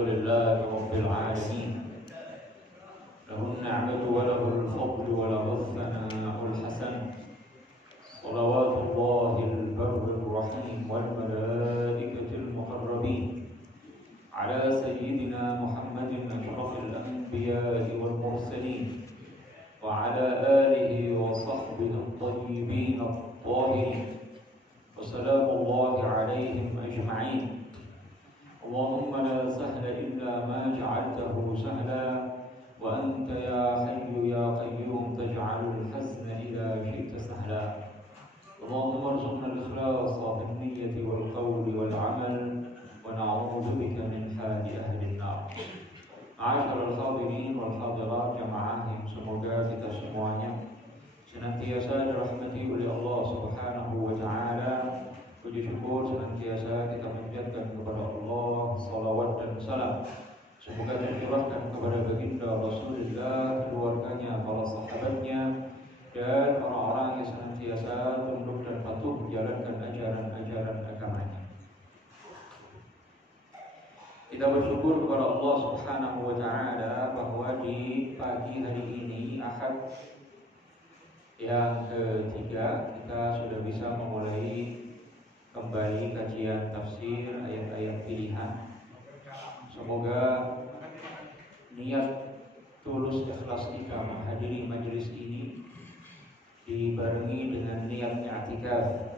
لله رب العالمين له النعمة وله الفضل وله الثناء الحسن صلوات الله البر الرحيم والملائكة المقربين على سيدنا محمد أشرف الأنبياء والمرسلين وعلى آله وصحبه الطيبين الطاهرين وسلام الله عليهم أجمعين. اللهم لا سهل إلا ما جعلته سهلا وأنت يا حي يا قيوم تجعل الحزن إذا شئت سهلا. اللهم ارزقنا الإخلاص في النية والقول والعمل ونعوذ بك من حال أهل النار. Ma'asyiral hadirin wal hadirat jamaah yang semoga kita semuanya senantiasa dirahmati oleh Allah Subhanahu wa taala. Puji syukur senantiasa kita panjatkan kepada Allah, salawat dan salam semoga tercurahkan kepada baginda Rasulullah, keluarganya, para sahabatnya, dan orang-orang yang senantiasa tunduk dan patuh menjalankan ajaran-ajaran agamanya. Kita bersyukur kepada Allah Subhanahu wa taala bahwa di pagi hari ini Ahad yang ketiga kita sudah bisa memulai kembali kajian tafsir ayat-ayat pilihan. Semoga niat tulus ikhlas kita menghadiri majelis ini dibarengi dengan niat i'tikaf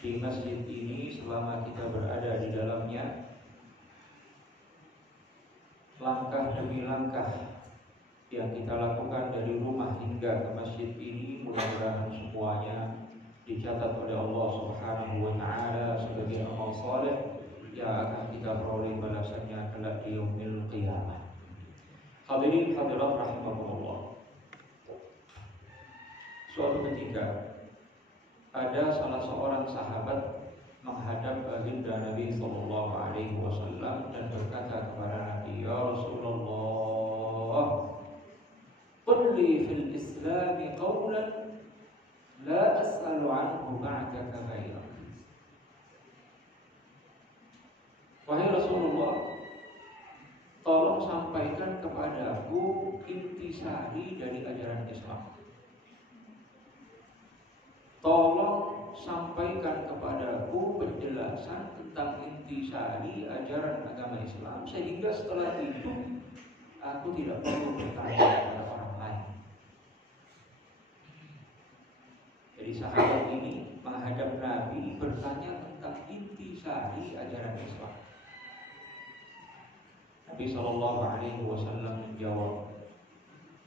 di masjid ini selama kita berada di dalamnya. Langkah demi langkah yang kita lakukan dari rumah hingga ke masjid ini mudah-mudahan semuanya dicatat oleh Allah Subhanahu wa taala sebagai amal saleh yang akan kita peroleh balasannya kelak di yaumil qiyamah. Hadirin hadirat rahimakumullah. Suatu ketika ada salah seorang sahabat menghadap baginda Nabi sallallahu alaihi wasallam dan berkata kepada Nabi, "Ya Rasulullah, qul li fil Islam qawlan la as'alu anhu ba'daka ghairak." Wahai Rasulullah, tolong sampaikan kepadaku intisari dari ajaran Islam. Tolong sampaikan kepadaku penjelasan tentang intisari ajaran agama Islam sehingga setelah itu aku tidak perlu bertanya kepada orang lain. Jadi sahabat ini menghadap Nabi bertanya tentang intisari ajaran Islam. Nabi sallallahu alaihi wasallam menjawab,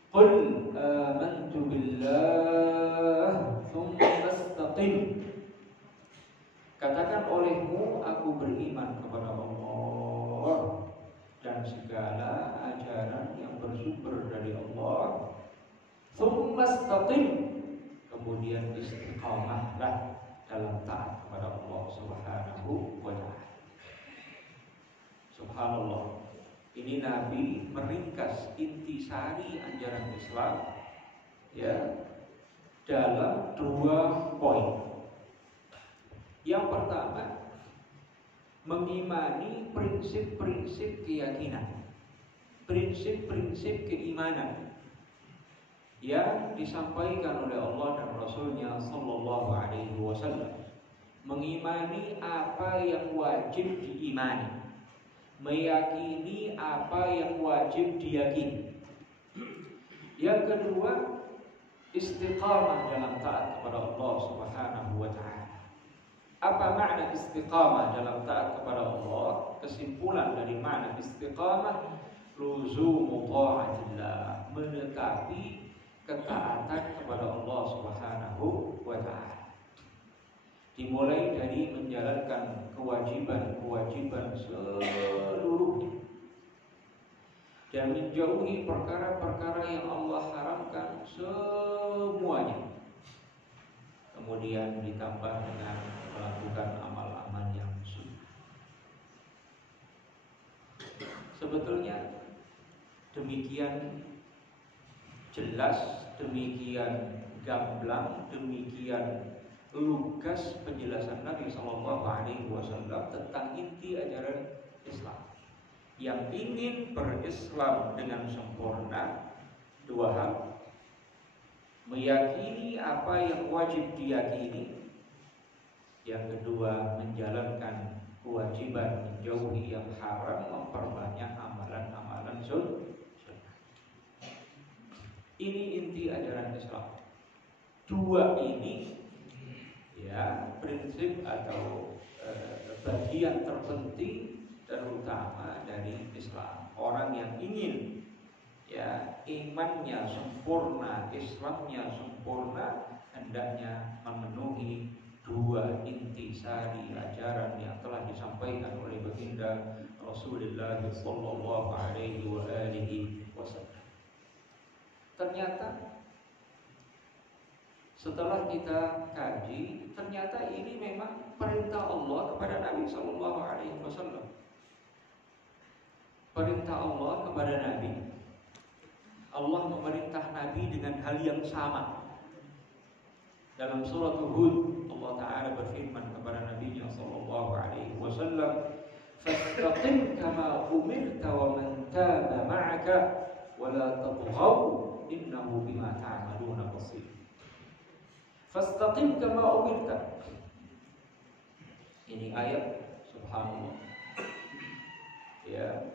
"Qul amantu billah tsumma istaqim." Katakan olehmu, aku beriman kepada Allah dan segala ajaran yang bersumber dari Allah. Tsumma istaqim, kemudian istiqamahlah dalam taat kepada Allah Subhanahu wa taala. Subhanallah. Ini Nabi meringkas intisari ajaran Islam ya dalam 2 poin. Yang pertama, mengimani prinsip-prinsip keyakinan, prinsip-prinsip keimanan yang disampaikan oleh Allah dan Rasulnya sallallahu alaihi wasallam. Mengimani apa yang wajib diimani, meyakini apa yang wajib diyakini. Yang kedua, istiqamah dalam taat kepada Allah Subhanahu wa taala. Apa makna istiqamah dalam taat kepada Allah? Kesimpulan dari makna istiqamah, luzumu ta'atillah, menetapi ketaatan kepada Allah Subhanahu wa taala. Dimulai dari menjalankan kewajiban-kewajiban seluruhnya dan menjauhi perkara-perkara yang Allah haramkan semuanya. Kemudian ditambah dengan melakukan amal-amal yang sunnah. Sebetulnya demikian jelas, demikian gamblang, demikian lugas penjelasan Nabi sallallahu alaihi wasallam tentang inti ajaran Islam. yang ingin berislam dengan sempurna, dua hal: meyakini apa yang wajib diyakini, yang kedua menjalankan kewajiban menjauhi yang haram, memperbanyak amalan-amalan sunnah. Ini inti ajaran Islam. Dua ini ya prinsip atau bagian terpenting terutama dari Islam. Orang yang ingin ya imannya sempurna, Islamnya sempurna, hendaknya memenuhi dua intisari ajaran yang telah disampaikan oleh baginda Rasulullah sallallahu alaihi wasallam. Ternyata setelah kita kaji, ternyata ini memang perintah Allah kepada Nabi sallallahu alaihi wasallam. Perintah Allah kepada Nabi. Allah memerintah Nabi dengan hal yang sama. Dalam surat Hud, Allah Ta'ala berfirman kepada Nabi-Nya sallallahu alaihi wasallam, "Fastaqim kama umirta wa man taba ma'aka wa la tatghaw innahu bima ta'maluna basir." Fastaqim kama umirta. Ini ayat subhanallah. Ya,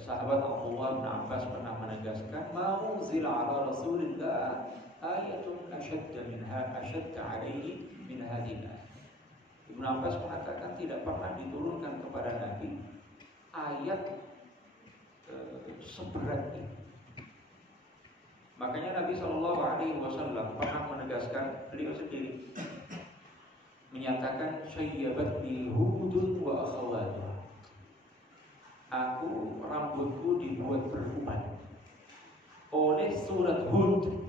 sahabat Abdullah bin Abbas pernah menegaskan, "Ma unzila ala Rasulillah ayatun ashadda alaihi min hadhihi." Ibnu Abbas mengatakan tidak pernah diturunkan kepada Nabi ayat seberat ini. Makanya Nabi Shallallahu Alaihi Wasallam pernah menegaskan, beliau sendiri menyatakan, "Syayyabatni Hudun wa akhawatuha." Aku, rambutku dibuat beruban oleh surat Hud.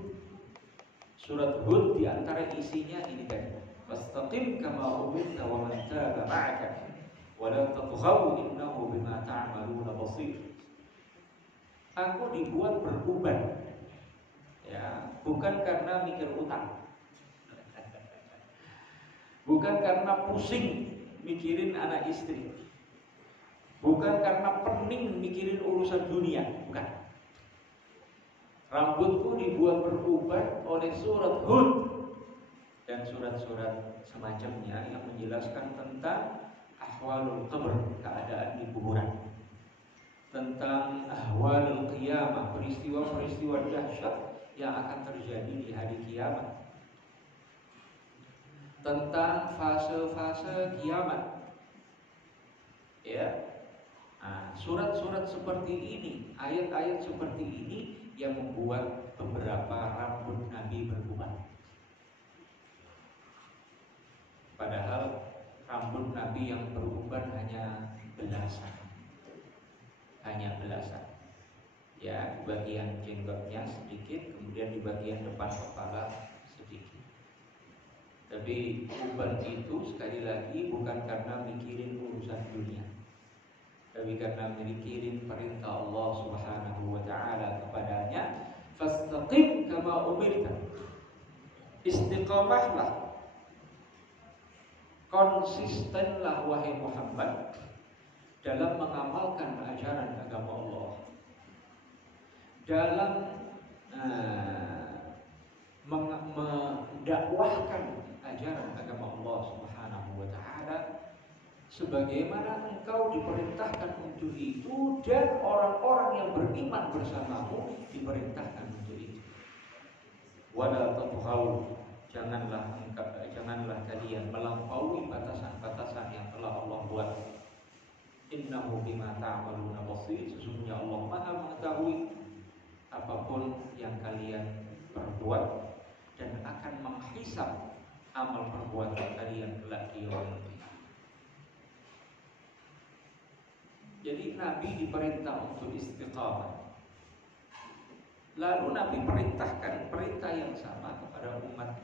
Surat Hud diantara isinya ini tadi, "Fastaqim kama umirta wa man taba ma'aka wa la tatghaw innahu bima ta'maluna basir." Aku dibuat beruban, ya, bukan karena mikir utang, bukan karena pusing mikirin anak istri, bukan karena pening mikirin urusan dunia, bukan. Rambutku dibuat beruban oleh surat Hud dan surat-surat semacamnya yang menjelaskan tentang ahwalul qabr, keadaan di kuburan, tentang ahwalul qiyamah, peristiwa-peristiwa dahsyat yang akan terjadi di hari kiamat, tentang fase-fase kiamat. Ya, nah, surat-surat seperti ini, ayat-ayat seperti ini yang membuat beberapa rambut Nabi beruban. Padahal rambut Nabi yang beruban hanya belasan, ya, bagian jenggotnya sedikit, kemudian di bagian depan kepala sedikit. Tapi uban itu sekali lagi bukan karena mikirin urusan dunia, tapi karena mikirin perintah Allah Subhanahu wa Ta'ala kepadanya, "Fastaqim kama umirta." Istiqamahlah, konsistenlah wahai Muhammad dalam mengamalkan ajaran agama Allah, dalam mendakwahkan ajaran agama Allah Subhanahu wa Ta'ala sebagaimana engkau diperintahkan untuk itu dan orang-orang yang beriman bersamamu diperintahkan untuk itu. Wala tatghaw, janganlah kalian melampaui batasan-batasan yang telah Allah buat. Innahu bima ta'maluna basir, sesungguhnya Allah Maha mengetahui apapun yang kalian perbuat dan akan menghisab amal perbuatan kalian kelak di yaumil qiyamah. Jadi Nabi diperintah untuk istiqamah. Lalu Nabi perintahkan perintah yang sama kepada umat.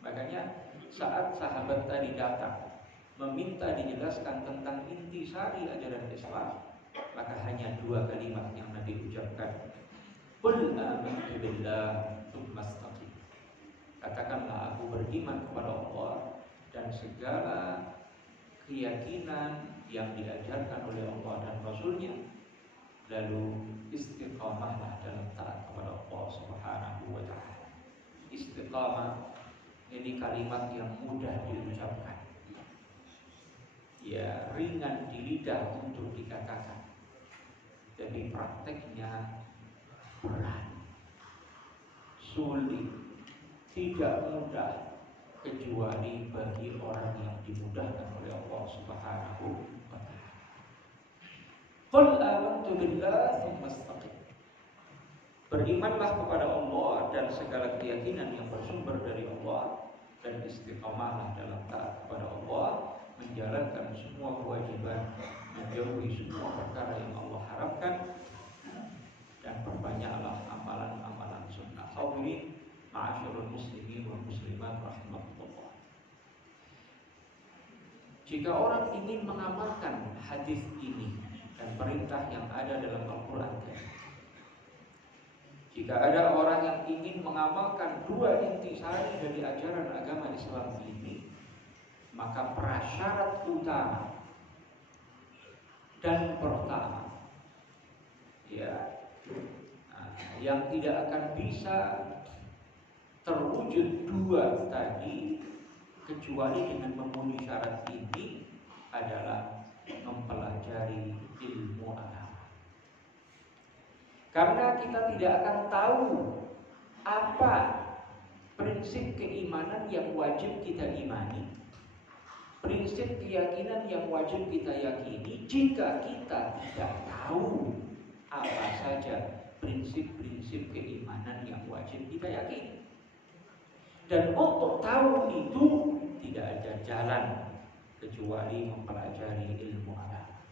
Makanya saat sahabat tadi datang meminta dijelaskan tentang intisari ajaran Islam, maka hanya dua kalimat yang Nabi ucapkan, "Qul amantu billah tsumma istaqim." Katakanlah, aku beriman kepada Allah dan segala keyakinan yang diajarkan oleh Allah dan Rasulnya, lalu istiqamahlah dalam taat kepada Allah Subhanahu wa ta'ala. Istiqamah ini kalimat yang mudah diucapkan, ya ringan di lidah untuk dikatakan, tapi prakteknya berat, sulit, tidak mudah, kecuali bagi orang yang dimudahkan oleh Allah Subhanahu wa ta'ala. Qul amantu billahi tsumma istaqim. Berimanlah kepada Allah dan segala keyakinan yang bersumber dari Allah, dan istiqamahlah dalam taat kepada Allah, menjalankan semua kewajiban, menjauhi semua perkara yang Allah harapkan, dan perbanyaklah amalan-amalan sunnah. Hadirin ma'asyiral muslimin wal muslimat rahimakumullah. Jika orang ingin mengamalkan hadis ini dan perintah yang ada dalam Al-Quran, jika ada orang yang ingin mengamalkan dua intisari dari ajaran agama Islam ini, maka prasyarat utama dan pertama, yang tidak akan bisa terwujud dua tadi kecuali dengan memenuhi syarat ini adalah mempelajari ilmu agama. Karena kita tidak akan tahu apa prinsip keimanan yang wajib kita imani, prinsip keyakinan yang wajib kita yakini, jika kita tidak tahu apa saja prinsip-prinsip keimanan yang wajib kita yakini. Dan untuk tahu itu tidak ada jalan kecuali mempelajari ilmu agama.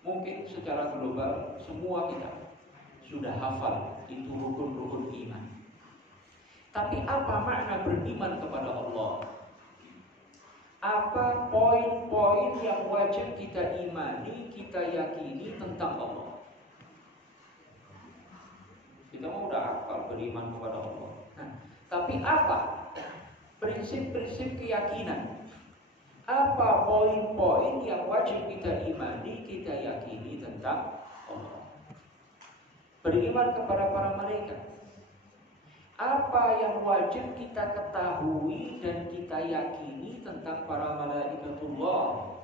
Mungkin secara global semua kita sudah hafal itu rukun-rukun iman. Tapi apa makna beriman kepada Allah? Apa poin-poin yang wajib kita imani, kita yakini tentang Allah? Kita mau udah hafal beriman kepada Allah. Tapi apa prinsip-prinsip keyakinan? Apa poin-poin yang wajib kita imani, kita yakini tentang Allah? Beriman kepada para malaikat. Apa yang wajib kita ketahui dan kita yakini tentang para malaikatullah?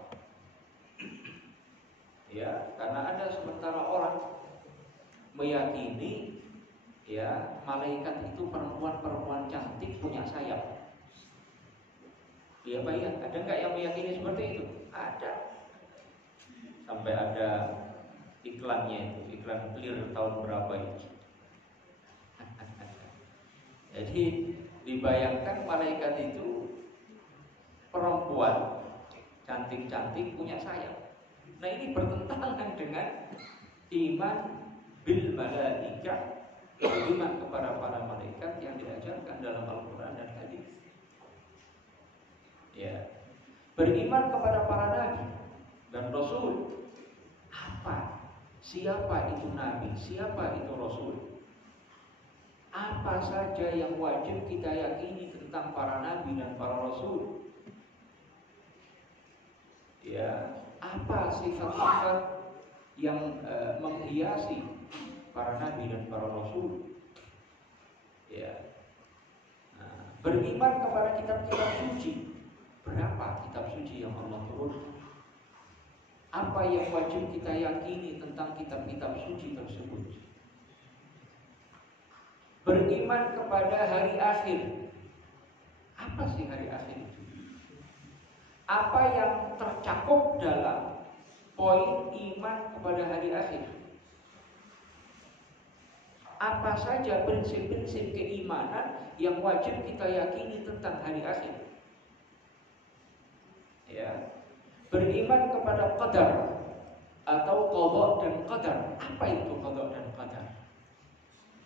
Ya, karena ada sementara orang meyakini malaikat itu perempuan-perempuan cantik punya sayap. Ya Pak ya, ada nggak yang meyakini seperti itu? Ada. Sampai ada iklannya itu, iklan clear tahun berapa itu. Jadi dibayangkan malaikat itu perempuan cantik-cantik punya sayap. Nah ini bertentangan dengan iman bil malaikah, iman kepada para malaikat yang diajarkan dalam Al-Quran dan hadis. Ya, beriman kepada para nabi dan rasul. Apa? Siapa itu nabi? Siapa itu rasul? Apa saja yang wajib kita yakini tentang para nabi dan para rasul? Ya, apa sifat-sifat yang menghiasi para nabi dan para rasul? Ya, beriman kepada kitab-kitab suci. Berapa kitab suci yang Allah turunkan? Apa yang wajib kita yakini tentang kitab-kitab suci tersebut? Beriman kepada hari akhir. Apa sih hari akhir itu? Apa yang tercakup dalam poin iman kepada hari akhir? Apa saja prinsip-prinsip keimanan yang wajib kita yakini tentang hari akhir? Ya, beriman kepada qadar atau qada dan qadar. Apa itu qada dan qadar?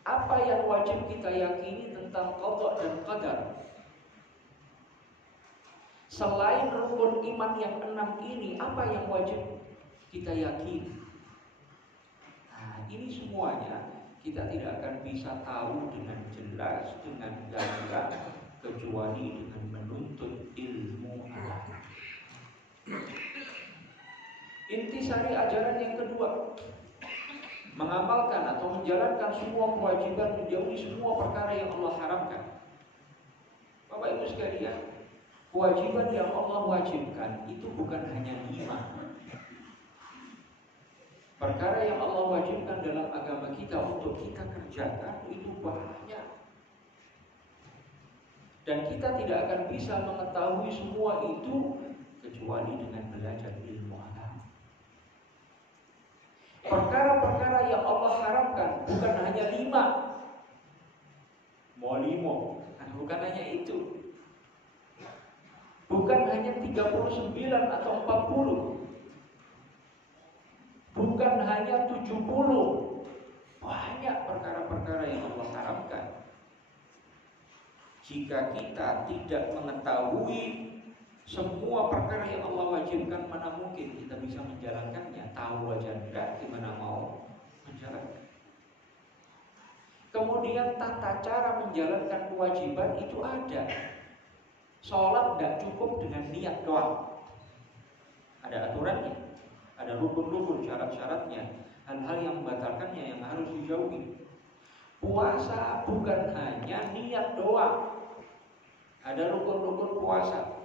Apa yang wajib kita yakini tentang qada dan qadar? Selain rukun iman yang 6 ini, apa yang wajib kita yakini? Nah, ini semuanya kita tidak akan bisa tahu dengan jelas, dengan gamblang, kecuali dengan menuntut ilmu agama. Intisari ajaran yang kedua, mengamalkan atau menjalankan semua kewajiban, menjauhi semua perkara yang Allah haramkan. Bapak Ibu sekalian, kewajiban yang Allah wajibkan itu bukan hanya 5. Perkara yang Allah wajibkan dalam agama kita untuk kita kerjakan itu banyak. Dan kita tidak akan bisa mengetahui semua itu kecuali dengan belajar ilmu agama. Perkara-perkara yang Allah haramkan bukan hanya 5. Mau 5, bukan hanya itu. Bukan hanya 39 atau 40. Bukan hanya 70. Banyak perkara-perkara yang Allah haramkan. Jika kita tidak mengetahui semua perkara yang Allah wajibkan, mana mungkin kita bisa menjalankannya? Tahu aja enggak, gimana mau menjalankan? Kemudian tata cara menjalankan kewajiban itu ada. Sholat tidak cukup dengan niat doang. Ada aturannya, ada rukun-rukun, syarat-syaratnya, hal-hal yang membatalkannya yang harus dijauhi. Puasa bukan hanya niat doang. Ada rukun-rukun puasa.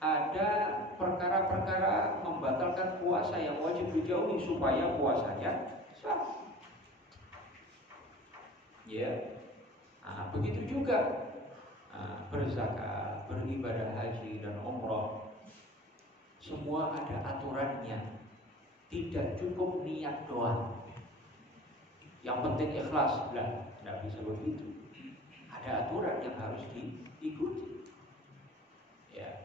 Ada perkara-perkara membatalkan puasa yang wajib dijauhi supaya puasanya sah. Ya, begitu juga berzakat, beribadah haji dan umrah. Semua ada aturannya. Tidak cukup niat doang. Yang penting ikhlas, tidak bisa begitu. Ada aturan yang harus diikuti. Ya.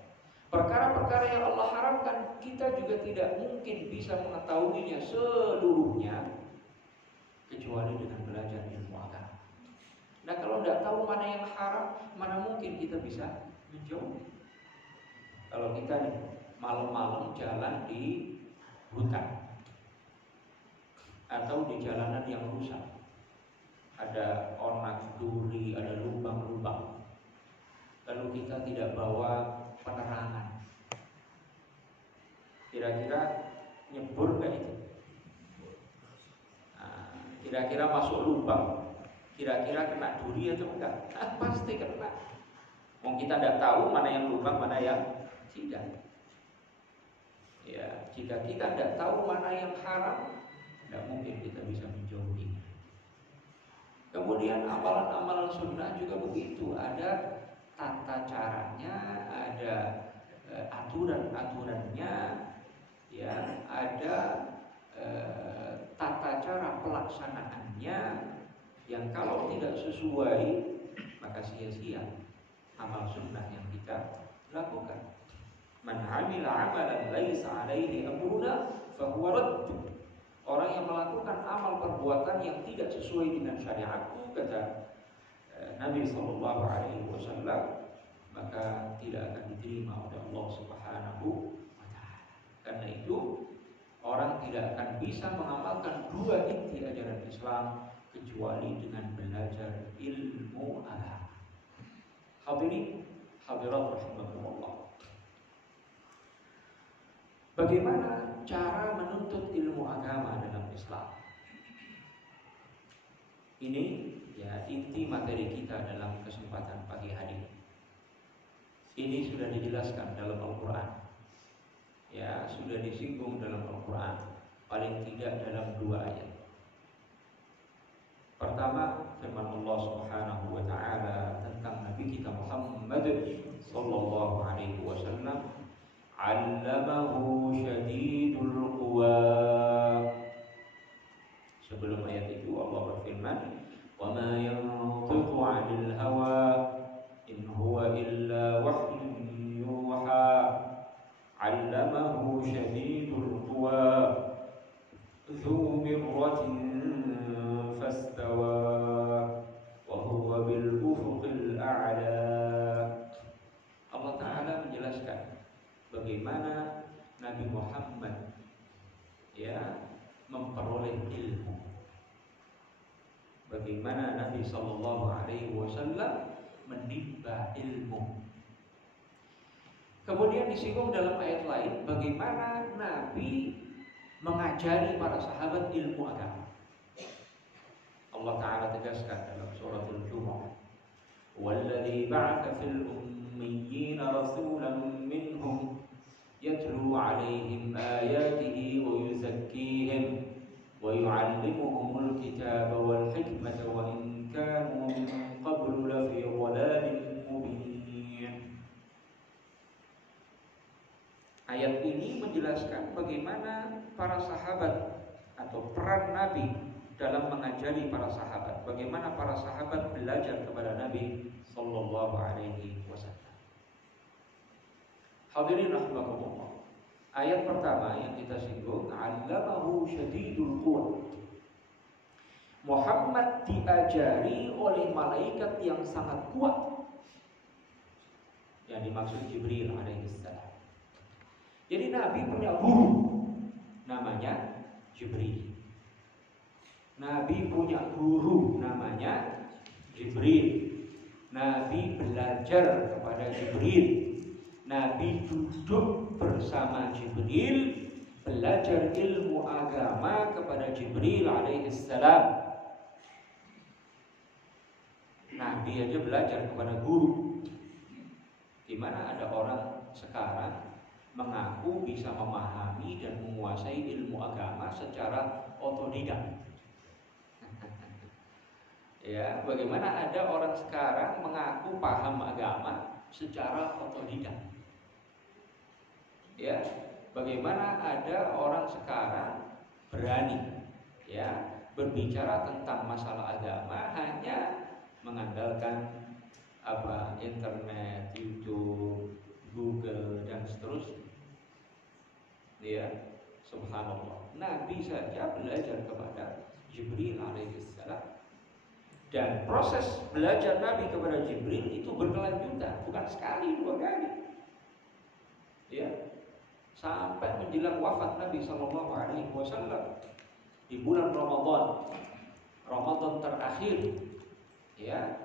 Perkara-perkara yang Allah haramkan, kita juga tidak mungkin bisa mengetahuinya seluruhnya kecuali dengan belajar ilmu agama. Nah, kalau tidak tahu mana yang haram, mana mungkin kita bisa menjauhi. Kalau kita nih malam-malam jalan di hutan atau di jalanan yang rusak, ada onak, duri, ada lubang-lubang, lalu kita tidak bawa penerangan, kira-kira nyebur nggak itu? Kira-kira masuk lubang, kira-kira kena duri atau enggak? Pasti kena. Mau kita tidak tahu mana yang lubang, mana yang tidak. Ya, jika kita tidak tahu mana yang haram, tidak mungkin kita bisa menjauhi. Kemudian amalan-amalan sunnah juga begitu. Ada tata caranya, ada aturan-aturannya, ya, ada tata cara pelaksanaannya yang kalau tidak sesuai maka sia-sia amal sunnah yang kita lakukan. Man 'amila 'amalan laisa 'alaihi amruna fahuwa radd. Orang yang melakukan amal perbuatan yang tidak sesuai dengan syariatku, kata Nabi sallallahu alaihi wasallam, maka tidak akan diterima oleh Allah Subhanahu wa taala. Karena itu orang tidak akan bisa mengamalkan 2 inti ajaran Islam kecuali dengan belajar ilmu agama. Hadirin hadirat rahimakumullah. Bagaimana cara menuntut ilmu agama dalam Islam? Ini ya inti materi kita dalam kesempatan pagi hari ini. Ini sudah dijelaskan dalam Al-Quran. Ya, sudah disinggung dalam Al-Quran. Paling tidak dalam 2 ayat. Pertama, firman Allah Subhanahu wa taala tentang Nabi kita Muhammad sallallahu alaihi wasallam, 'allamahu syadidul quwa. Sebelum ayat itu Allah berfirman, "Wa ma yantiqu 'anil hawa in huwa illa wahyun yuha." 'Allamahu syadidul quwa dzu mirratin fastawa wa huwa bil ufuqil a'la. Allah taala menjelaskan bagaimana Nabi Muhammad ya memperoleh ilmu. Bagaimana Nabi sallallahu alaihi wasallam menimba ilmu. Kemudian disinggung dalam ayat lain bagaimana Nabi mengajari para sahabat ilmu agama. Allah Ta'ala tegaskan dalam surah Al-Jumu'ah, "Walladzi ba'atha fil ummiyyin rasulan minhum yatlu 'alaihim ayatihi wa yuzakkihim wa yu'allimuhumul kitaba wal hikmata wa in kanu min qablu lafi dhalalin mubin." Ayat ini menjelaskan bagaimana para sahabat atau peran Nabi dalam mengajari para sahabat. Bagaimana para sahabat belajar kepada Nabi sallallahu alaihi wasallam. Hadirin rahimakumullah. Ayat pertama yang kita singgung, 'allamahu syadidul quwwah. Muhammad diajari oleh malaikat yang sangat kuat. Yang dimaksud Jibril alaihissalam. Jadi Nabi punya guru namanya Jibril. Nabi punya guru namanya Jibril. Nabi belajar kepada Jibril. Nabi duduk bersama Jibril, belajar ilmu agama kepada Jibril alaihissalam. Nabi aja belajar kepada guru. Gimana ada orang sekarang mengaku bisa memahami dan menguasai ilmu agama secara otodidak. Ya, bagaimana ada orang sekarang mengaku paham agama secara otodidak. Ya, bagaimana ada orang sekarang berani ya berbicara tentang masalah agama hanya mengandalkan internet, YouTube, Google dan seterusnya. Ya, subhanallah. Nabi saja belajar kepada Jibril alaihissalam. Dan proses belajar Nabi kepada Jibril itu berkelanjutan, bukan sekali, 2 kali. Ya. Sampai menjelang wafat Nabi sallallahu alaihi wasallam di bulan Ramadan terakhir. Ya.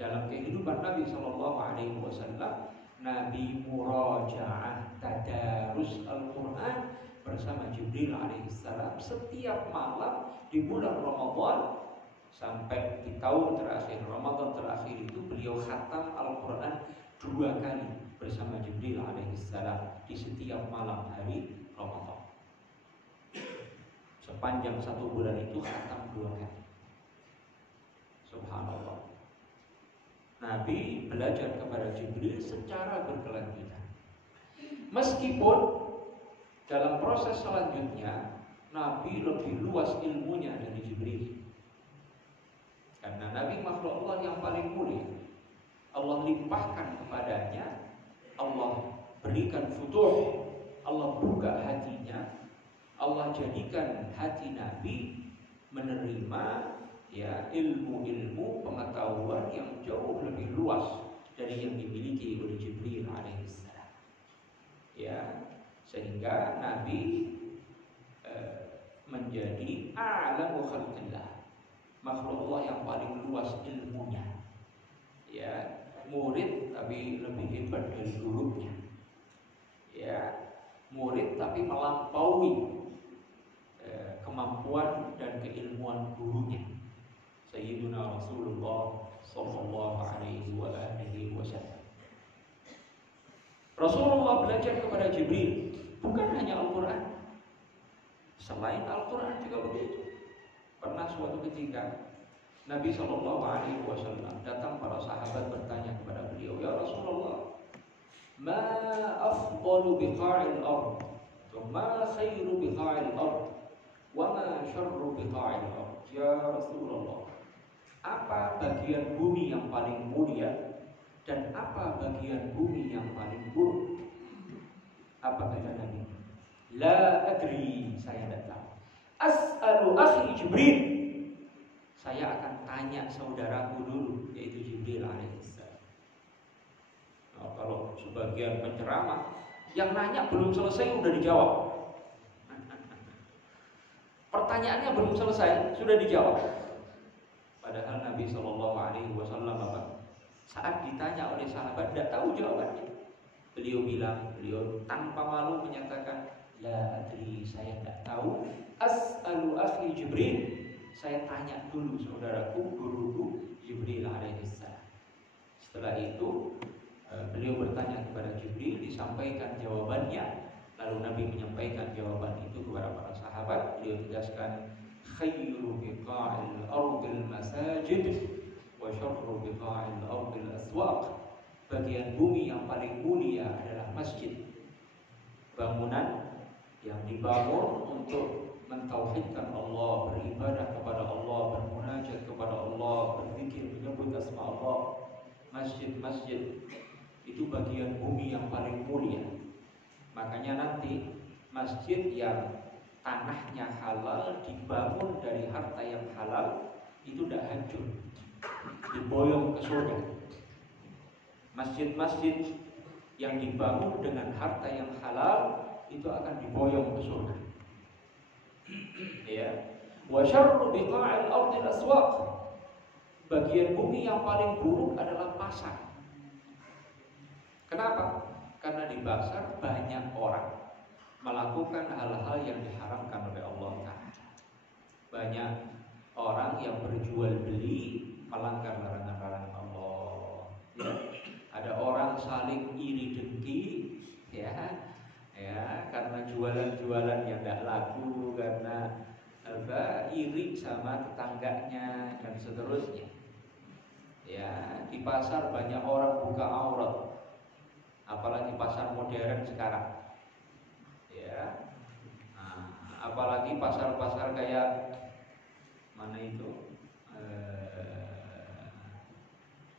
Dalam kehidupan Nabi sallallahu alaihi wasallam, Nabi murajaah tadarus Al-Quran bersama Jibril alaihissalam setiap malam di bulan Ramadan sampai di tahun terakhir, Ramadan terakhir itu beliau khatam Al-Quran 2 kali bersama Jibril alaihissalam di setiap malam hari Ramadan. Sepanjang 1 bulan itu khatam 2 kali. Subhanallah. Nabi belajar kepada Jibril secara berkelanjutan. Meskipun dalam proses selanjutnya Nabi lebih luas ilmunya dari Jibril. Karena Nabi makhluk Allah yang paling mulia. Allah limpahkan kepadanya, Allah berikan futuh, Allah buka hatinya, Allah jadikan hati Nabi menerima ya ilmu-ilmu pengetahuan yang jauh lebih luas dari yang dimiliki oleh Jibril alaihissalam. Ya, sehingga Nabi menjadi a'lamu khalqillah, makhluk Allah yang paling luas ilmunya. Ya, murid tapi lebih hebat dari gurunya. Ya, murid tapi melampaui kemampuan dan keilmuan gurunya. Sayyiduna Rasulullah sallallahu alaihi wa alihi wasallam. Rasulullah belajar kepada Jibril bukan hanya Al-Quran. Selain Al-Quran juga begitu. Pernah suatu ketika Nabi sallallahu alaihi wasallam datang para sahabat bertanya kepada beliau, "Ya Rasulullah, ma afdalu biqa'il ard? Ma khairu biqa'il ard? Wa ma syarru biqa'il ard?" Ya Rasulullah, apa bagian bumi yang paling mulia dan apa bagian bumi yang paling buruk? Apa kata Nabi? La adri, saya tidak tahu. As'alu akhi Jibril, saya akan tanya saudaraku dulu, yaitu Jibril alaihissalam. Nah, kalau sebagian penceramah yang nanya belum selesai sudah dijawab. Pertanyaannya belum selesai sudah dijawab. Padahal Nabi Shallallahu Alaihi Wasallam Saat ditanya oleh sahabat tidak tahu jawabannya, beliau tanpa malu menyatakan, la adri, saya tidak tahu. As'alu akhi Jibril, saya tanya dulu saudaraku, guruku Jibril alaihissalam. Setelah itu beliau bertanya kepada Jibril, disampaikan jawabannya. Lalu Nabi menyampaikan jawaban itu kepada para sahabat. Beliau tegaskan, khairu biqa'il ardil masajid wa syarru biqa'il ardil aswaq. Bagian bumi yang paling mulia adalah masjid, bangunan yang dibangun untuk mentauhidkan Allah, beribadah kepada Allah, bermunajat kepada Allah, berzikir, menyebut asma Allah. Masjid-masjid itu bagian bumi yang paling mulia. Makanya nanti masjid yang tanahnya halal, dibangun dari harta yang halal, itu tidak hancur, diboyong ke surga. Masjid-masjid yang dibangun dengan harta yang halal itu akan diboyong ke surga. Ya. Wa syarru biqa'il ardil aswaq. Bagian bumi yang paling buruk adalah pasar. Kenapa? Karena di pasar banyak orang melakukan hal-hal yang diharamkan oleh Allah Ta'ala. Banyak orang yang berjual beli melanggar larangan-larangan Allah. Ya. Ada orang saling iri dengki, ya, karena jualan-jualan yang tidak laku, karena iri sama tetangganya dan seterusnya. Ya, di pasar banyak orang buka aurat. Apalagi pasar modern sekarang, ya. Nah, apalagi pasar-pasar kayak mana itu,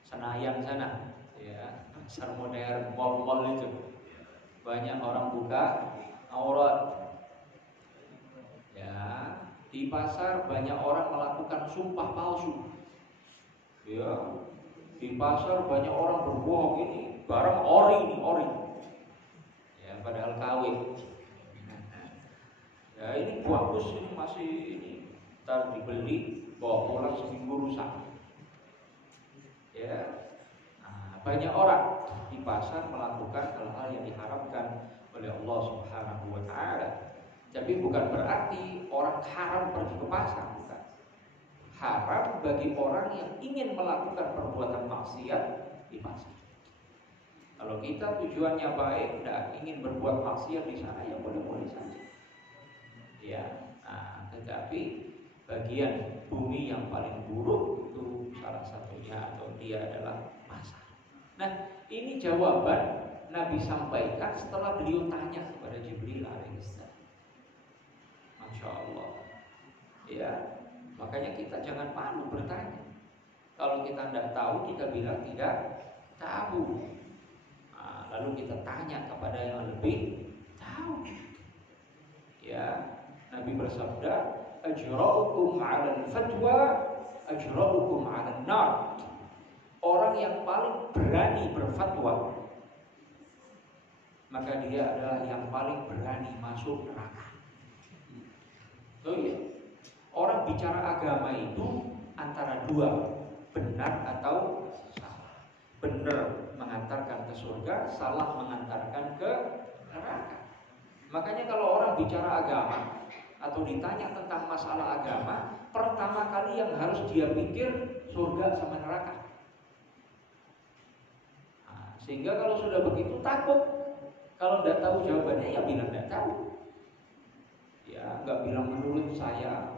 Senayan sana, ya, pasar modern, mall-mall itu banyak orang buka aurat. Ya, di pasar banyak orang melakukan sumpah palsu. Ya, di pasar banyak orang berbohong, ini barang ori, ini ori. Ya, padahal KW. Ya, ini bagus, ini masih ini, ntar dibeli, bawa pulang seminggu rusak. Ya, nah, banyak orang di pasar melakukan hal-hal yang diharamkan oleh Allah Subhanahu wa Ta'ala. Tapi bukan berarti orang haram pergi ke pasar, bukan. Haram bagi orang yang ingin melakukan perbuatan maksiat di pasar. Kalau kita tujuannya baik, tidak ingin berbuat maksiat di sana, ya boleh-boleh saja. Ya, nah, tetapi bagian bumi yang paling buruk itu salah satunya, atau dia adalah pasar. Nah, ini jawaban Nabi sampaikan setelah beliau tanya kepada Jibril alaihissalam. Masya Allah. Ya, makanya kita jangan malu bertanya. Kalau kita tidak tahu, kita bilang tidak tahu. Nah, lalu kita tanya kepada yang lebih tahu. Ya, Nabi bersabda, ajra'ukum 'alal fatwa, ajra'ukum 'alan nar. Orang yang paling berani berfatwa, maka dia adalah yang paling berani masuk neraka. Oh iya, orang bicara agama itu antara dua, benar atau salah. Benar mengantarkan ke surga, salah mengantarkan ke neraka. Makanya kalau orang bicara agama atau ditanya tentang masalah agama, pertama kali yang harus dia pikir surga sama neraka. Nah, sehingga kalau sudah begitu takut. Kalau tidak tahu jawabannya, ya bilang tidak tahu. Ya, nggak bilang menurut saya,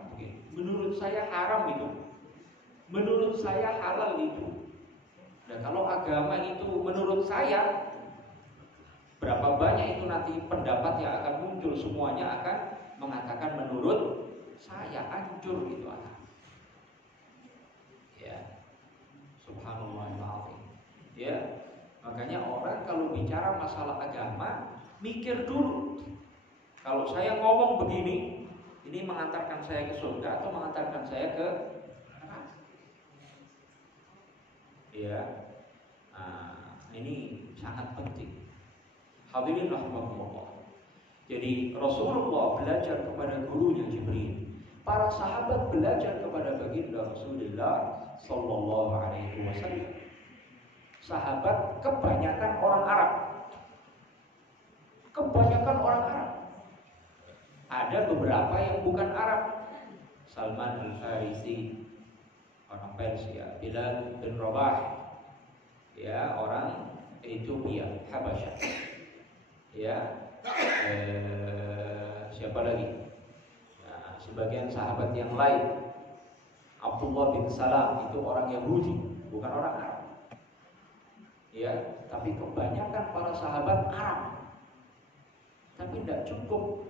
menurut saya haram itu, menurut saya halal itu. Nah, kalau agama itu menurut saya, berapa banyak itu nanti pendapat yang akan muncul, semuanya akan mengatakan menurut saya, hancur itu akan. Ya, subhanallah. Ya, makanya orang kalau bicara masalah agama mikir dulu. Kalau saya ngomong begini, ini mengantarkan saya ke surga atau mengantarkan saya ke neraka? Ya, nah, ini sangat penting. Hadirin rahimakumullah. Jadi Rasulullah belajar kepada gurunya Jibril. Para sahabat belajar kepada baginda Rasulullah Sallallahu Alaihi Wasallam. sahabat kebanyakan orang Arab. Kebanyakan orang Arab. Ada beberapa yang bukan Arab. Salman Al-Farisi, orang Persia. Bilal bin Rabah, ya, orang Ethiopia, Habasyah. Ya, siapa lagi? Nah, sebagian sahabat yang lain. Abdullah bin Salam itu orang Yahudi, bukan orang Arab. Ya, tapi kebanyakan para sahabat Arab. Tapi tidak cukup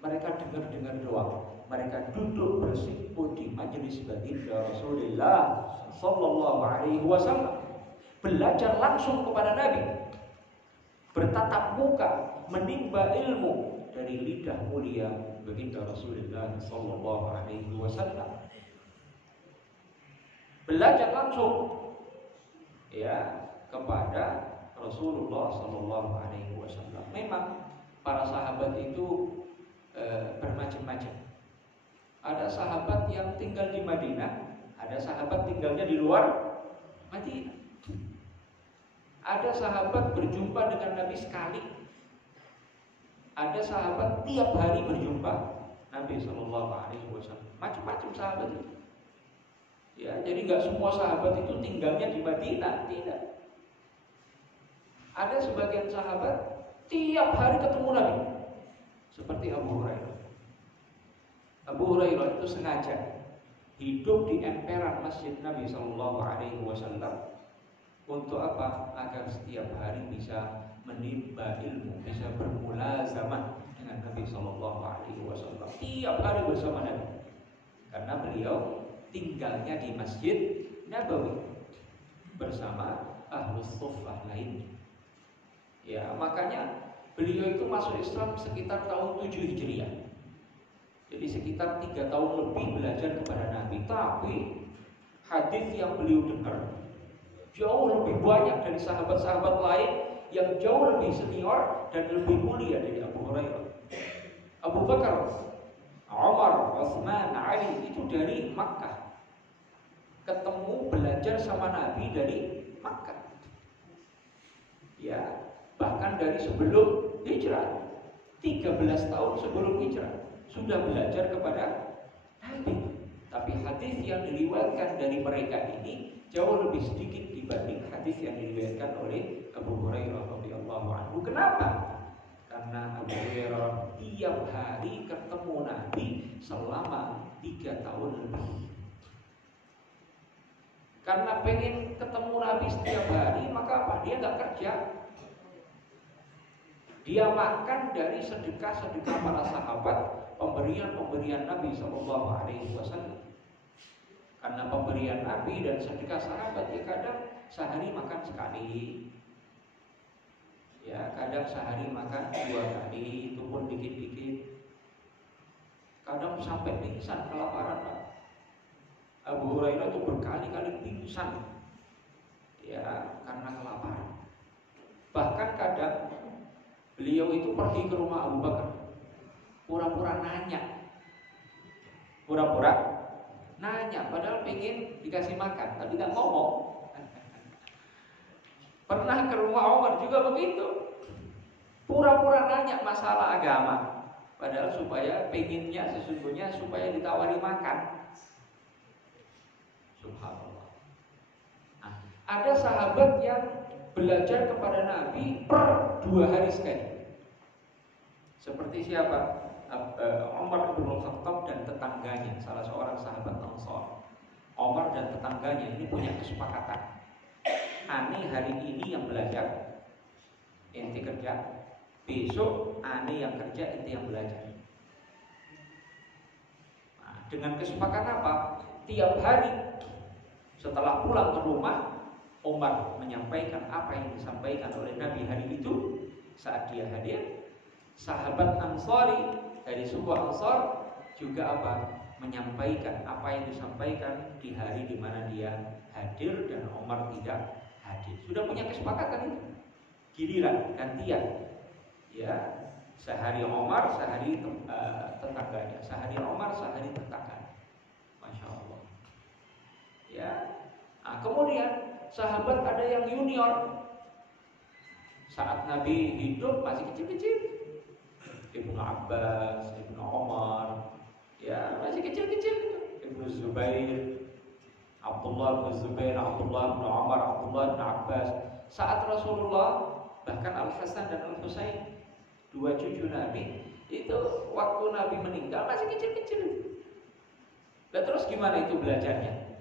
mereka dengar-dengar doang. Mereka duduk bersimpu di majelis baginda Rasulullah sallallahu alaihi wasallam, belajar langsung kepada Nabi, bertatap muka, menimba ilmu dari lidah mulia baginda Rasulullah sallallahu alaihi wasallam. Belajar langsung, ya, kepada Rasulullah sallallahu alaihi wasallam. Memang para sahabat itu bermacam-macam. Ada sahabat yang tinggal di Madinah, ada sahabat tinggalnya di luar Madinah. Ada sahabat berjumpa dengan Nabi sekali. Ada sahabat tiap hari berjumpa Nabi sallallahu alaihi wasallam. Macam-macam sahabat itu. Ya, jadi nggak semua sahabat itu tinggalnya di Madinah, tidak. Ada sebagian sahabat tiap hari ketemu Nabi, seperti Abu Hurairah. Abu Hurairah itu sengaja hidup di emperan Masjid Nabi Sallallahu Alaihi Wasallam untuk apa? Agar setiap hari bisa menimba ilmu, bisa bermulazamah dengan Nabi Sallallahu Alaihi Wasallam. Tiap hari bersama Nabi, karena beliau tinggalnya di Masjid Nabawi bersama Ahlus Suffah lainnya. Ya, makanya beliau itu masuk Islam sekitar tahun 7 Hijriah. Jadi sekitar 3 tahun lebih belajar kepada Nabi. Tapi hadis yang beliau dengar jauh lebih banyak dari sahabat-sahabat lain yang jauh lebih senior dan lebih mulia dari Abu Hurairah. Abu Bakar, Umar, Utsman, Ali itu dari Makkah. Ketemu belajar sama Nabi dari Makkah. Ya, bahkan dari sebelum hijrah, 13 tahun sebelum hijrah sudah belajar kepada Nabi. Tapi hadis yang diriwayatkan dari mereka ini jauh lebih sedikit dibanding hadis yang diriwayatkan oleh Abu Hurairah radhiyallahu anhu. Kenapa? Karena Abu Hurairah tiap hari ketemu Nabi selama 3 tahun lebih. Karena pengen ketemu Nabi setiap hari, maka apa? Dia nggak kerja. Dia makan dari sedekah-sedekah para sahabat, pemberian-pemberian Nabi Sallallahu Alaihi Wasallam. Karena pemberian Nabi dan sedekah sahabat, ya kadang sehari makan sekali, ya kadang sehari makan 2 kali, itu pun dikit-dikit. Kadang sampai pingsan kelaparan, Pak. Abu Hurairah itu berkali-kali pingsan, ya karena kelaparan. Bahkan kadang beliau itu pergi ke rumah Abu Bakar, pura-pura nanya, padahal pengen dikasih makan, tapi nggak ngomong. Pernah ke rumah Umar juga begitu, pura-pura nanya masalah agama, padahal supaya pengennya sesungguhnya supaya ditawari makan. Subhanallah. Nah, ada sahabat yang belajar kepada Nabi per 2 hari sekali. Seperti siapa? Umar bin Khattab dan tetangganya, salah seorang sahabat Ansar. Umar dan tetangganya ini punya kesepakatan. Ani hari ini yang belajar, ente kerja. Besok ani yang kerja, ente yang belajar. Nah, dengan kesepakatan apa? Tiap hari setelah pulang ke rumah, Umar menyampaikan apa yang disampaikan oleh Nabi hari itu saat dia hadir. Sahabat Ansari dari suku Ansar juga apa? Menyampaikan apa yang disampaikan di hari di mana dia hadir dan Umar tidak hadir. Sudah punya kesepakatan itu. Giliran gantian. Ya, sehari Umar, sehari tetangganya. Sehari Umar, sehari tetangganya. Masya Allah. Ya. Nah, kemudian sahabat ada yang junior. Saat Nabi hidup masih kecil-kecil. Ibnu Abbas, Ibnu Umar, ya masih kecil-kecil. Ibnu Zubair, Abdullah bin Zubair, Abdullah bin Umar, Abdullah bin Abbas. Saat Rasulullah, bahkan Al-Hasan dan Al-Husain, dua cucu Nabi, itu waktu Nabi meninggal masih kecil-kecil. Dan terus gimana itu belajarnya?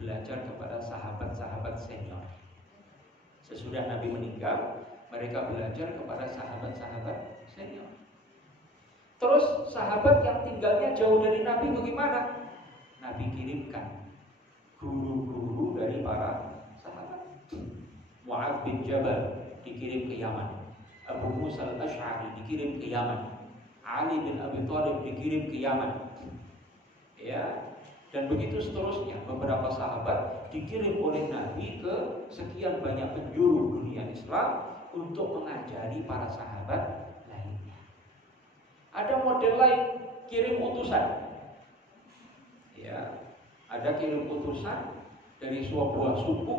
Belajar kepada sahabat-sahabat senior. Sesudah Nabi meninggal, mereka belajar kepada sahabat-sahabat senior. Terus sahabat yang tinggalnya jauh dari Nabi bagaimana? Nabi kirimkan guru-guru dari para sahabat. Mu'adz bin Jabal dikirim ke Yaman, Abu Musa al-Asy'ari dikirim ke Yaman, Ali bin Abi Thalib dikirim ke Yaman. Ya, dan begitu seterusnya. Beberapa sahabat dikirim oleh Nabi ke sekian banyak penjuru dunia Islam untuk mengajari para sahabat lainnya. Ada model lain, kirim utusan. Ya, ada kirim utusan dari sebuah suku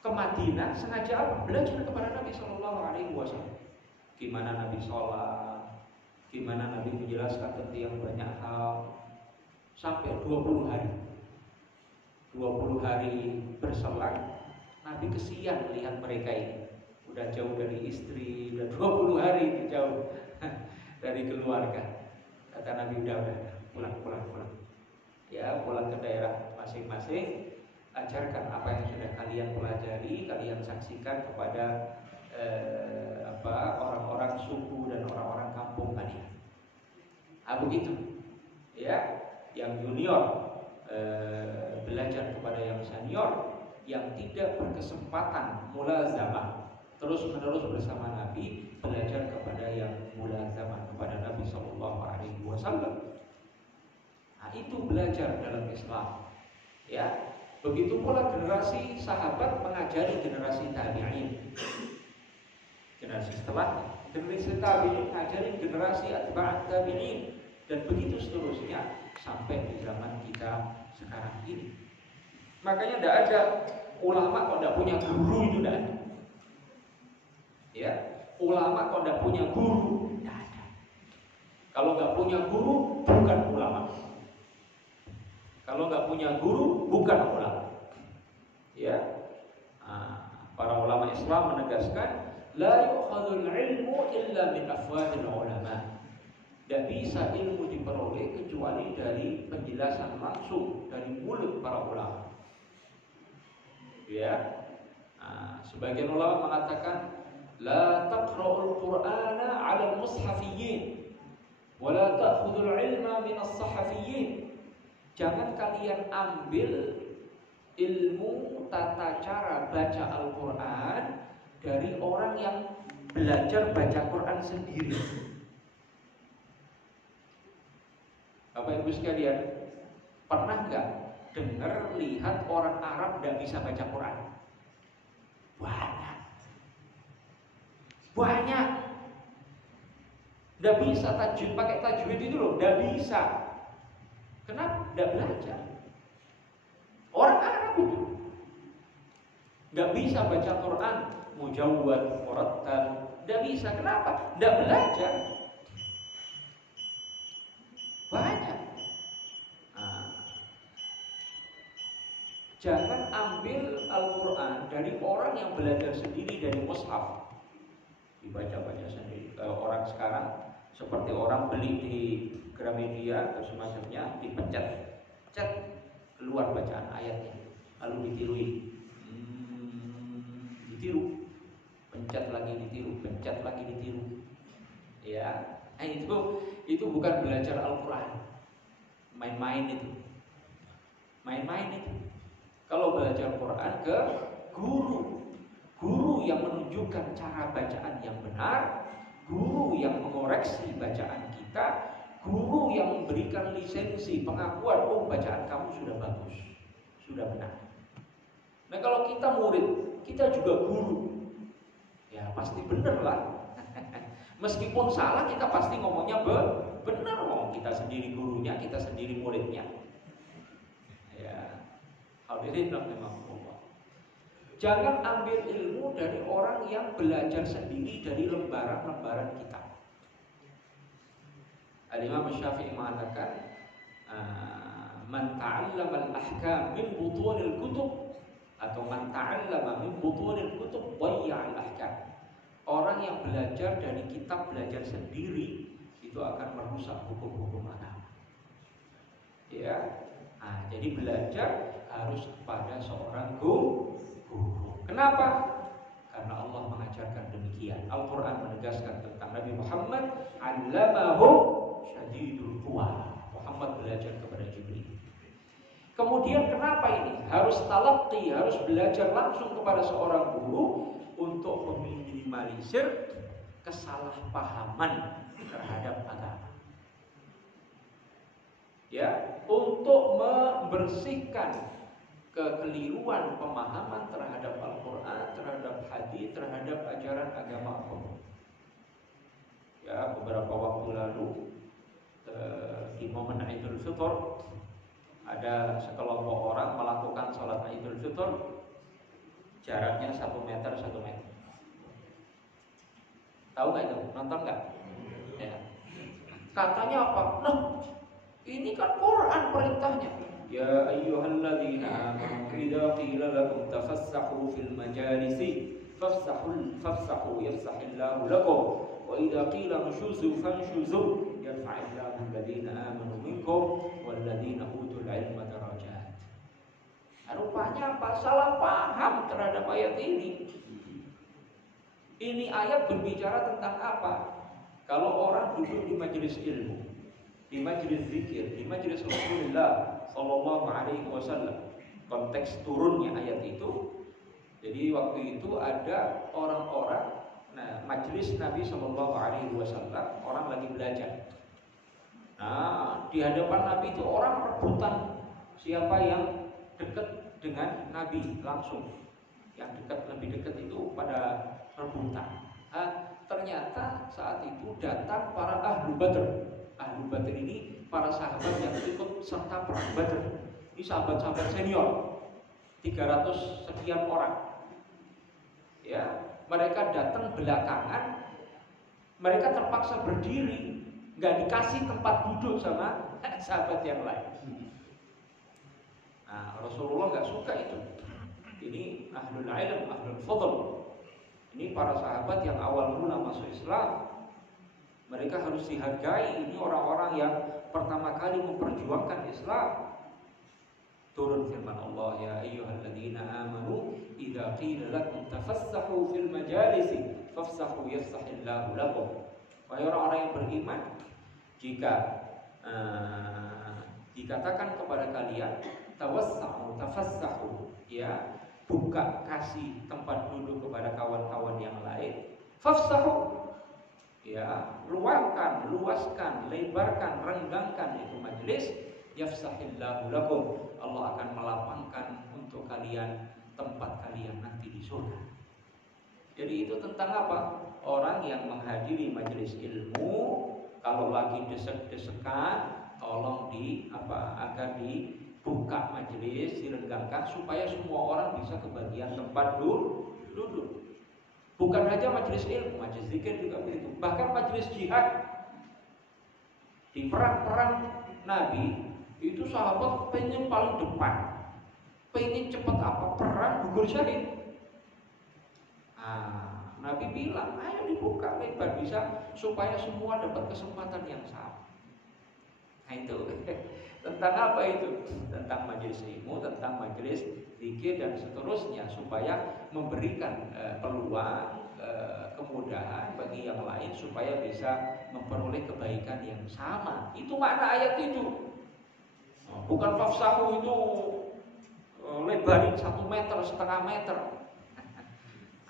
ke Madinah, sengaja apa? Belajar kepada Nabi Shallallahu Alaihi Wasallam. Gimana Nabi sholat, gimana Nabi menjelaskan tentang banyak hal, sampai 20 hari. 20 hari berselang, Nabi kesian melihat mereka ini. Udah jauh dari istri, udah 20 hari jauh dari keluarga. Kata Nabi, udah pulang. Ya, pulang ke daerah masing-masing. Ajarkan apa yang sudah kalian pelajari, kalian saksikan kepada orang-orang suku dan orang-orang kampung kalian. Begitu. Ya, yang junior belajar kepada yang senior, yang tidak berkesempatan mulazamah terus-menerus bersama Nabi, belajar kepada yang mulazamah kepada Nabi Sallallahu Alaihi Wasallam. Nah, itu belajar dalam Islam. Ya, begitu pula generasi sahabat mengajari generasi tabi'in. Generasi setelah generasi tabi'in mengajari generasi atba'at tabi'in, dan begitu seterusnya sampai di zaman kita sekarang ini. Makanya tidak ada ulama kalau tidak punya guru, itu tidak ada. Ya, ulama kalau tidak punya guru, tidak ada. Kalau nggak punya guru, bukan ulama. Kalau nggak punya guru, bukan ulama. Ya, para ulama Islam menegaskan, la yu'khadhul ilmu illa min afwahil ulama. Tidak bisa ilmu diperoleh kecuali dari penjelasan langsung dari mulut para ulama. Ya, sebagian ulama mengatakan, la taqra'ul Qur'ana 'ala al-mushafiyyin wa la ta'khudhul 'ilma min as-sahafiyyin. Jangan kalian ambil ilmu tata cara baca Al-Quran dari orang yang belajar baca Quran sendiri. Bapak Ibu sekalian, pernah nggak dengar lihat orang Arab nggak bisa baca Quran? Banyak. Nggak bisa tajwid, pakai tajwid itu loh, nggak bisa. Kenapa? Nggak belajar. Orang Arab itu nggak bisa baca Quran mujawwad, murattal, nggak bisa. Kenapa? Nggak belajar. Banyak. Jangan ambil Al-Quran dari orang yang belajar sendiri dari mushaf, dibaca-baca sendiri. Kalau orang sekarang seperti orang beli di Gramedia atau semacamnya, dipencet, keluar bacaan ayatnya, lalu ditiruin, ditiru, pencet lagi ditiru, ya. Itu bukan belajar Al-Quran, main-main itu. Kalau belajar Quran ke guru yang menunjukkan cara bacaan yang benar, guru yang mengoreksi bacaan kita, guru yang memberikan lisensi pengakuan, bacaan kamu sudah bagus, sudah benar. Nah, kalau kita murid, kita juga guru, ya pasti benar lah. Meskipun salah, kita pasti ngomongnya benar. Kita sendiri gurunya, kita sendiri muridnya. Ya, Hadirin rahimakumullah. Jangan ambil ilmu dari orang yang belajar sendiri dari lembaran-lembaran kitab. Al-Imam Syafi'i mengatakan, man ta'allama al-ahkam min butunil kutub, atau man ta'allama min butunil kutub dhayya al-ahkam. Orang yang belajar dari kitab, belajar sendiri, itu akan merusak hukum-hukum agama. Ya, jadi belajar harus kepada seorang guru. Kenapa? Karena Allah mengajarkan demikian. Al-Quran menegaskan tentang Nabi Muhammad, allamahu syadidul quwa. Muhammad belajar kepada Jibril. Kemudian kenapa ini? Harus talaqi, harus belajar langsung kepada seorang guru untuk meminimalisir kesalahpahaman terhadap agama. Ya, untuk membersihkan kekeliruan pemahaman terhadap Al-Quran, terhadap hadis, terhadap ajaran agama Allah. Ya, beberapa waktu lalu di momen Idul Fitr ada sekelompok orang melakukan sholat Idul Fitr jaraknya 1 meter 1 meter. Tahu nggak itu? Nonton nggak? Ya. Katanya apa? Nah, ini kan Quran perintahnya. Ya ayyuhalladzina amanu idza qila lakum tafassahu fil majalisi fafsahu yafsahillahu lakum wa idza qila nushuzu fanshuzu yarfa'illahu alladzina amanu minkum walladzina utul ilma darajat. Rupanya apa? Salah paham terhadap ayat ini. Ini ayat berbicara tentang apa? Kalau orang duduk di majelis ilmu, di majelis zikir, di majelis Rasulullah Sallallahu Alaihi Wasallam, konteks turunnya ayat itu. Jadi waktu itu ada orang-orang, majelis Nabi Sallallahu Alaihi Wasallam, orang lagi belajar. Nah, di hadapan Nabi itu orang rebutan siapa yang dekat dengan Nabi langsung. Yang dekat, lebih dekat itu pada rebutan. Ternyata saat itu datang para ahlu Badr. Ahlu Badr ini para sahabat yang ikut serta perang Badr. Ini sahabat-sahabat senior, 300 sekian orang. Ya, mereka datang belakangan. Mereka terpaksa berdiri, nggak dikasih tempat duduk sama sahabat yang lain. Nah, Rasulullah nggak suka itu. Ini ahlul ilm, ahlul fadl. Ini para sahabat yang awal mula masuk Islam. Mereka harus dihargai. Ini orang-orang yang pertama kali memperjuangkan Islam. Turun firman Allah, ya ayyuhalladzina amanu idza qila lakum tafassahu fil majalisi fafsahu yafsahillahu lakum. Wahai orang-orang yang beriman, jika dikatakan kepada kalian tawassahu tafassahu, ya, buka, kasih tempat duduk kepada kawan-kawan yang lain, fafsahu, ya, luangkan, luaskan, lebarkan, renggangkan itu majelis, yafsahillahu lakum, Allah akan melapangkan untuk kalian tempat kalian nanti di surga. Jadi itu tentang apa? Orang yang menghadiri majelis ilmu, kalau lagi desek-desekan, tolong agar dibuka majelis, direnggangkan supaya semua orang bisa kebagian tempat duduk. Bukan hanya majelis ilmu, majelis zikir juga begitu. Bahkan majelis jihad. Di perang-perang Nabi itu sahabat pengen paling depan, pengen cepat perang gugur syahid. Nabi bilang, ayo dibuka lebar bisa supaya semua dapat kesempatan yang sama. Nah itu tentang apa itu? Tentang majelis ilmu, tentang majelis zikir dan seterusnya, supaya memberikan peluang, kemudahan bagi yang lain supaya bisa memperoleh kebaikan yang sama. Itu makna ayat itu. Bukan fafsahu itu lebarin 1 meter, setengah meter.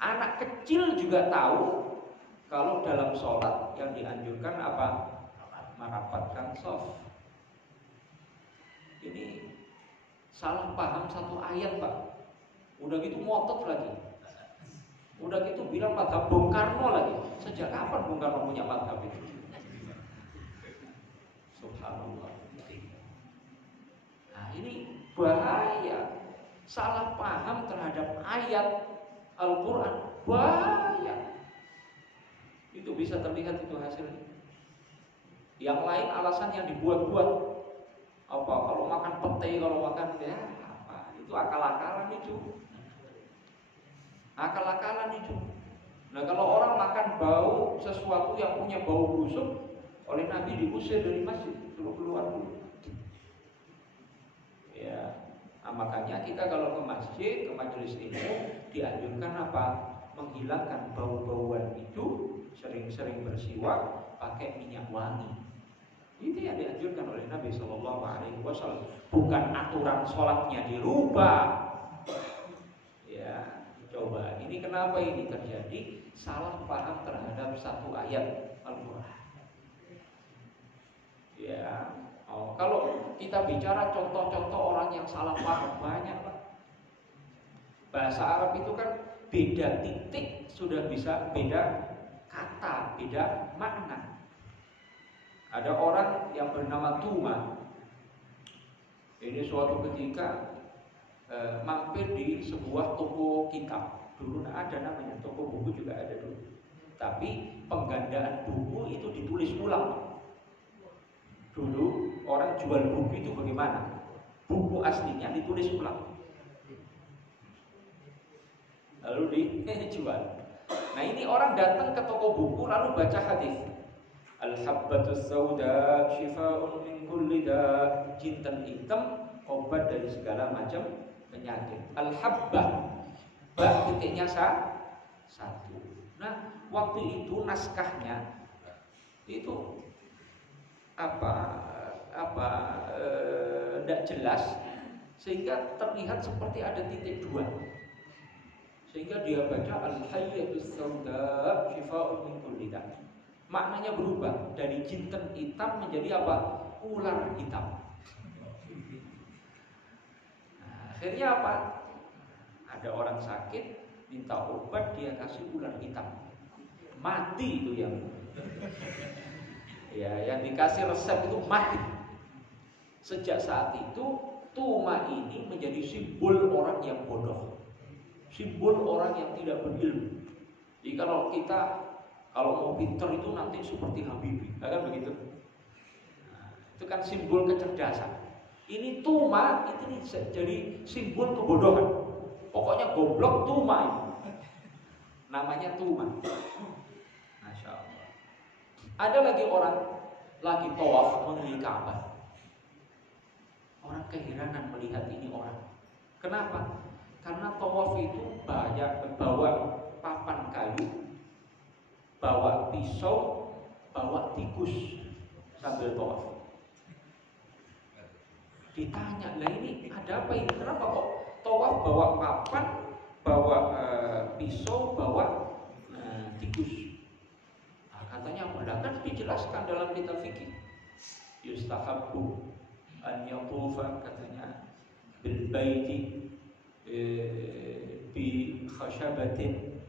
Anak kecil juga tahu kalau dalam sholat yang dianjurkan apa? Merapatkan shaf. Ini salah paham satu ayat, Pak. Udah gitu ngotot lagi. Udah gitu bilang madhab Bung Karno lagi. Sejak kapan Bung Karno punya madhab itu? Subhanallah. Nah ini bahaya. salah paham terhadap ayat Al-Quran banyak. Itu bisa terlihat itu hasilnya. Yang lain alasan yang dibuat-buat. Apa kalau makan pete, kalau makan ya apa? Itu akal-akalan itu. Akal-akalan itu. Nah kalau orang makan bau sesuatu yang punya bau busuk, oleh Nabi diusir dari masjid, suruh keluar dulu. Ya, nah, makanya kita kalau ke masjid, ke majelis ilmu dianjurkan apa? Menghilangkan bau-bauan itu, sering-sering bersiwak, pakai minyak wangi. Itu yang dianjurkan oleh Nabi Shallallahu Alaihi Wasallam. Bukan aturan sholatnya dirubah. Ya, coba ini kenapa ini terjadi? Salah paham terhadap satu ayat Al-Quran. Ya, kalau kita bicara contoh-contoh orang yang salah paham banyak, Pak. Bahasa Arab itu kan beda titik sudah bisa beda kata, beda makna. Ada orang yang bernama Tuma. Ini suatu ketika mampir di sebuah toko kitab. Dulu ada namanya, toko buku juga ada dulu. Tapi penggandaan buku itu ditulis ulang. Dulu orang jual buku itu bagaimana? Buku aslinya ditulis ulang, lalu dijual. Nah ini orang datang ke toko buku lalu baca hadis. Al-habbatus sauda shifa'un min kulli da. Jinten hitam obat dari segala macam penyakit. Al-habbah, ba titiknya satu. Nah waktu itu naskahnya itu tidak jelas sehingga terlihat seperti ada titik dua, sehingga dia baca al-hayyatus sauda shifa'un min kulli da. Maknanya berubah dari jinten hitam menjadi apa? Ular hitam. Nah, akhirnya apa? Ada orang sakit minta obat, dia kasih ular hitam, mati itu yang ya, yang dikasih resep itu mati. Sejak saat itu Tuma ini menjadi simbol orang yang bodoh, simbol orang yang tidak berilmu. Jadi kalau mau pintar itu nanti seperti Habibie, kan begitu? Nah, itu kan simbol kecerdasan. Ini Tuma itu jadi simbol kebodohan. Pokoknya goblok Tuma ini. Namanya Tuma. Masya Allah. Ada lagi orang lagi tawaf mengelilingi Ka'bah. Orang keheranan melihat ini orang. Kenapa? Karena tawaf itu banyak bawa papan kayu, bawa pisau, bawa tikus sambil tawaf. Ditanya, lah ini ada apa ini? Kenapa kok tawaf bawa papan, bawa pisau, bawa tikus? Nah, katanya kan dijelaskan dalam kitab fikih. Yustahabbu an yatufa, katanya, bil baiti bi khashabatin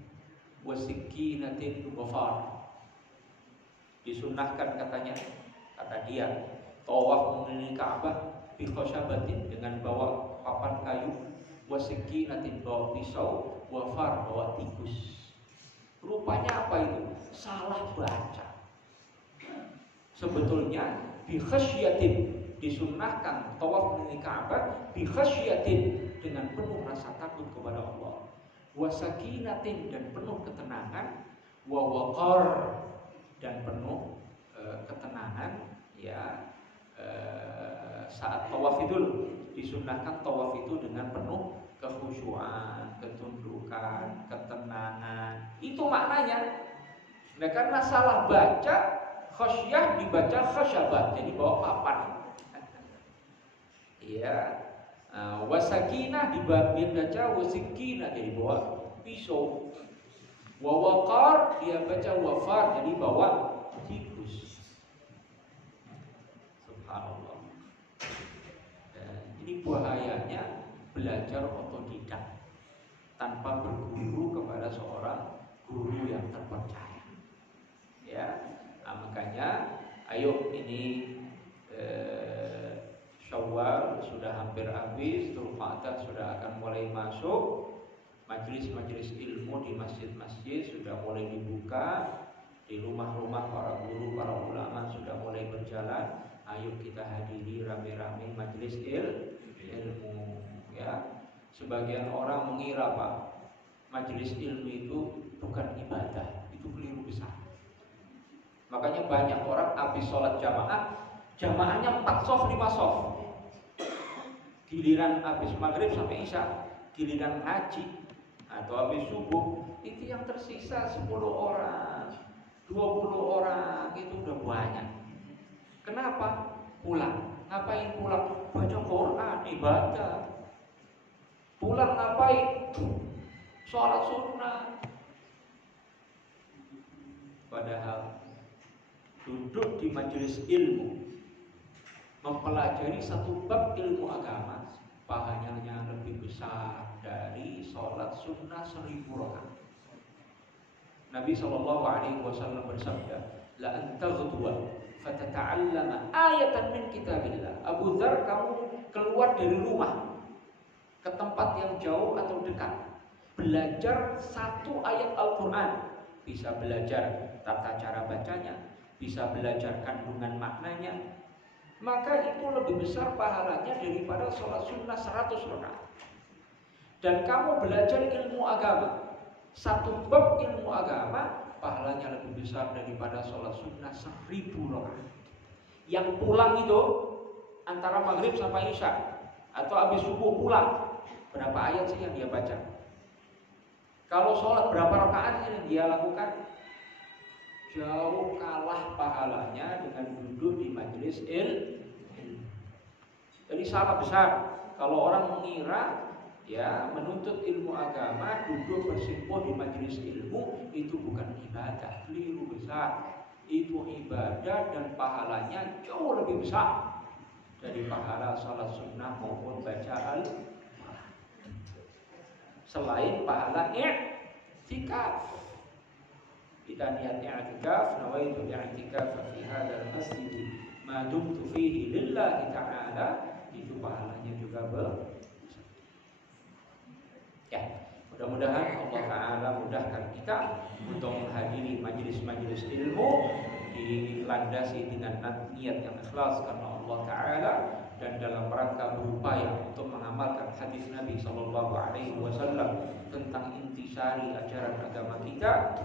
wa sikinatin wa far. Disunnahkan katanya, kata dia, tawaf mengelilingi Ka'bah bi khashabatin, dengan bawa papan kayu, wa sikinatin, bawa pisau, wa far, bawa tikus. Rupanya apa itu? Salah baca. Sebetulnya bi khasyatin, disunnahkan tawaf mengelilingi Ka'bah bi khasyatin, dengan penuh rasa takut kepada Allah, wa sakinatin, dan penuh ketenangan, wa waqar, dan penuh ketenangan. Ya, saat tawaf itu disunnahkan tawaf itu dengan penuh kekhusyuan, ketundukan, ketenangan. Itu maknanya. Nah, karena salah baca, khasyah dibaca khasyabat, jadi bawa papan. Iya. Wasakinah dibaca wasikina, jadi bawa pisau. Wawakar dia baca wafar, jadi bawa tikus. Subhanallah. Dan ini bahayanya belajar otodidak tanpa berguru kepada seorang guru yang terpercaya. Ya, nah, makanya ayo ini Syawal sudah hampir habis, Dzulqa'dah sudah akan mulai masuk. Majelis-majelis ilmu di masjid-masjid sudah mulai dibuka. Di rumah-rumah para guru, para ulama sudah mulai berjalan. Ayo kita hadiri rame-rame majelis ilmu ya. Sebagian orang mengira Pak, majelis ilmu itu bukan ibadah, itu keliru besar. Makanya banyak orang habis sholat jamaahnya 4 sof 5 sof. Giliran habis maghrib sampai isya, giliran haji atau habis subuh, itu yang tersisa 10 orang, 20 orang, itu udah banyak. Kenapa? Pulang. Ngapain pulang? Baca Quran, ibadah. Pulang ngapain? Sholat sunnah. Padahal duduk di majelis ilmu, mempelajari satu bab ilmu agama, pahalanya lebih besar dari sholat sunnah 1000 rakaat. Nabi SAW bersabda, la antaghduwa fatata'allama ayatan min kitabillah. Abu Dzar, kamu keluar dari rumah ke tempat yang jauh atau dekat, belajar satu ayat Al-Quran. Bisa belajar tata cara bacanya, bisa belajar kandungan maknanya, maka itu lebih besar pahalanya daripada sholat sunnah 100 rakaat. Dan kamu belajar ilmu agama, satu bab ilmu agama, pahalanya lebih besar daripada sholat sunnah 1000 rakaat. Yang pulang itu antara maghrib sampai isya atau habis subuh pulang, berapa ayat sih yang dia baca? Kalau sholat berapa rakaat yang dia lakukan? Jauh kalah pahalanya dengan duduk di majelis ilmu. Jadi salah besar kalau orang mengira ya menuntut ilmu agama, duduk bersimpuh di majelis ilmu itu bukan ibadah. Keliru besar. Itu ibadah dan pahalanya jauh lebih besar dari pahala salat sunnah maupun baca Al-Quran. Selain pahala i'tikaf. Kita niat i'tikaf, nawaitu i'tikaf fi hadzal masjid ma dumtu fihi lillahi ta'ala, itu pahalanya juga besar. Ya, mudah-mudahan Allah Ta'ala mudahkan kita untuk menghadiri majelis-majelis ilmu, dilandasi dengan niat yang ikhlas karena Allah Ta'ala, dan dalam rangka berupaya untuk mengamalkan hadis Nabi SAW tentang intisari ajaran agama kita.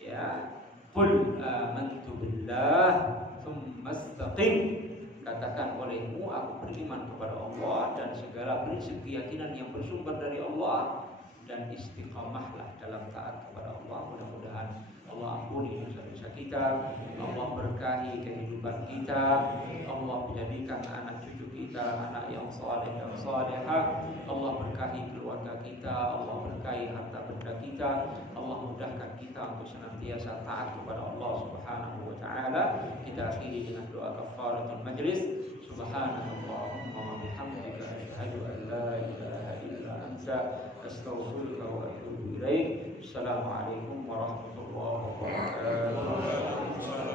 Ya, qul amantu billah tsumma istaqim. Katakan olehmu, aku beriman kepada Allah dan segala prinsip keyakinan yang bersumber dari Allah, dan istiqamahlah dalam taat kepada Allah. Mudah-mudahan Allah ampuni dosa-dosa kita, Allah berkahi kehidupan kita, Allah menjadikan anak cucu kita anak yang saleh dan salehah, Allah berkahi keluarga kita, Allah berkahi harta benda kita, Allah mudahkan kita untuk senantiasa taat kepada Allah Subhanahu wa taala. Kita akhiri dengan doa kafaratul majlis. Subhanallahumma wa bihamdika asyhadu an la ilaha illa anta astaghfiruka wa atubu ilaik. Assalamualaikum warahmatullahi wabarakatuh.